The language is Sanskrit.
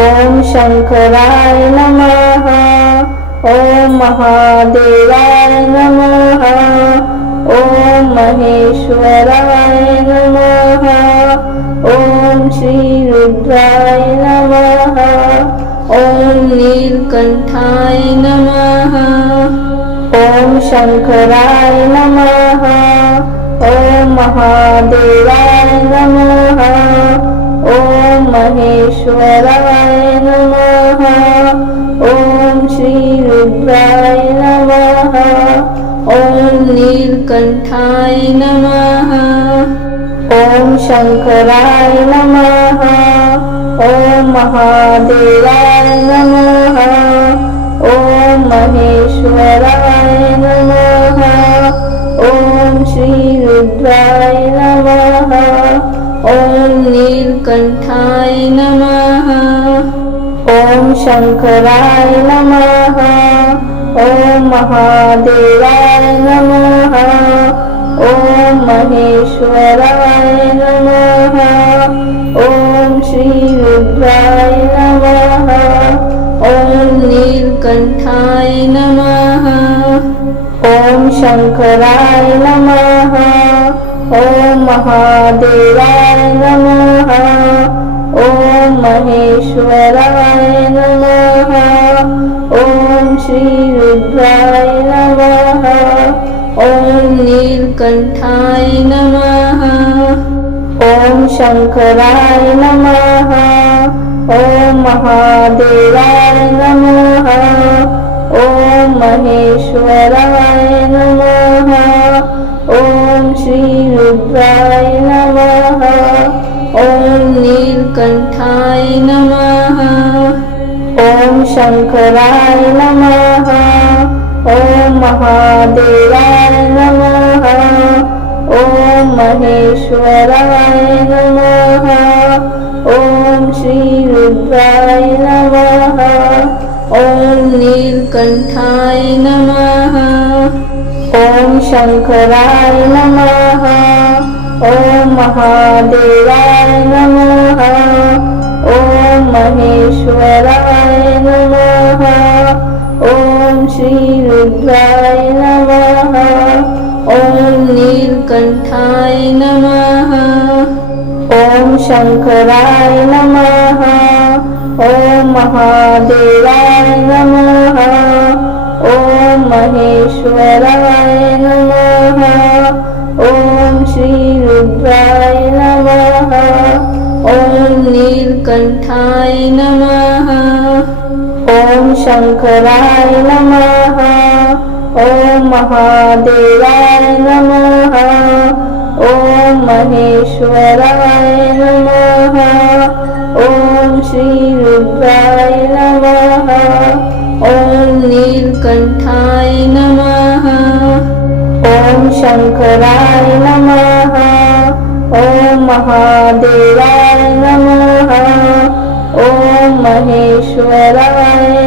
ओम शंकराय नमः। ओम महादेवाय नमः। ओम महेश्वराय नमः। ओम श्री रुद्राय नमः। ओम नीलकंठाय नमः। ओम शंकराय नमः। ओम महादेवाय नमः। ओम महेश्वराय नमः। ओम श्री रुद्राय नमः। ओम नीलकंठाय नमः। ओम शंकराय नमः। ओम महादेवाय नमः। ओम महेश्वराय नमः। ओम श्री रुद्राय नमः। ओम नीलकंठाय नमः। ओम शंकराय नमः। ओम महादेवाय नमः। ओम महेश्वराय नमः। ओम श्री रुद्राय नमः। ओम नीलकंठाय नमः। ओम शंकराय नमः। ओम महादेवाय नमः। ओम महेश्वराय नमः। ओम श्री रुद्राय नमः। ओम नीलकंठाय नमः। ओम शंकराय नमः। ओम महादेवाय नमः। ओम महेश्वराय नमः। ओम श्री रुद्राय नमः। ओम नीलकंठाय नमः। ओम शंकराय नमः। ओम महादेवाय नमः। ओम महेश्वराय नमः। ओम श्री रुद्राय नमः। ओम नीलकंठाय नमः। ओम शंकराय नमः। ओम महादेवाय नमः। ओम महेश्वराय नमः। ओम श्री रुद्राय नमः। ओम नीलकंठाय नमः। ओम शंकराय नमः। ओम महादेवाय नमः। ओम महेश्वराय नमः। ओम श्री रुद्राय नमः। ओम नीलकंठाय नमः। ओम शंकराय नमः। ओम महादेवाय नमः। ओम महेश्वराय नमः। ओम श्री रुद्राय नमः। ओम नीलकंठाय नमः। ओम शंकराय नमः। ओम महादेवाय नमः। ओम महेश्वराय